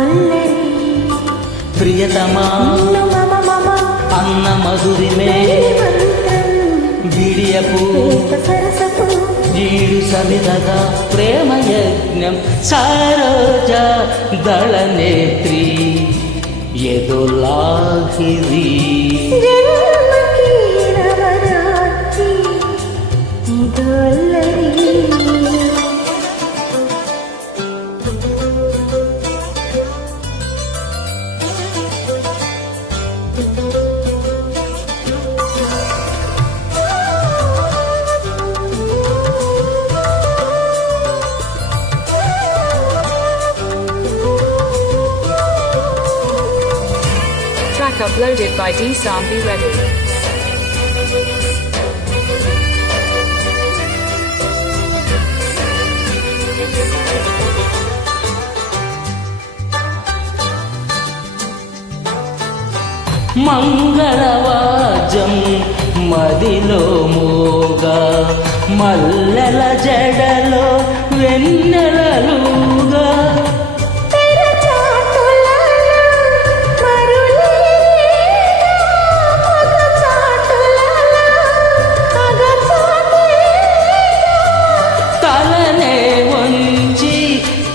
అల్లరి. ప్రియతమా నిన్ను మమ మమ అన్న మధురిమే సరసపు జీడు సమిదగా ప్రేమ యజ్ఞం Saroja దళనేత్రి. Για το λάχιδι uploaded by D Sambi Reddy. మంగళవాజం మదిలో మోగా మల్లెల జడలో వెన్నెలలుగా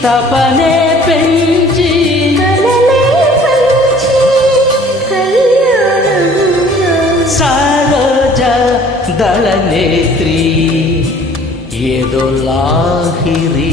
తపనే పెంచి సరోజ దళనేత్రి ఏదో లాహిరి.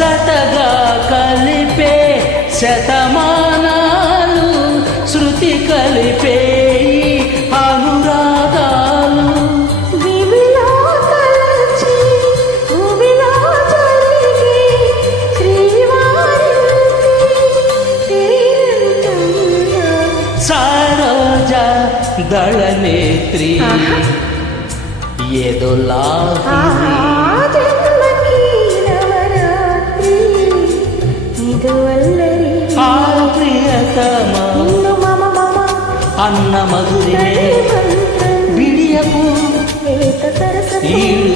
జతగా కలిపే శతమానాలు శృతి కలిపే ఈ అనురాగాలు. వివిలో అన్న మధురిమే మంత్రం బిడియపు ప్రేత సరసపు ఈడు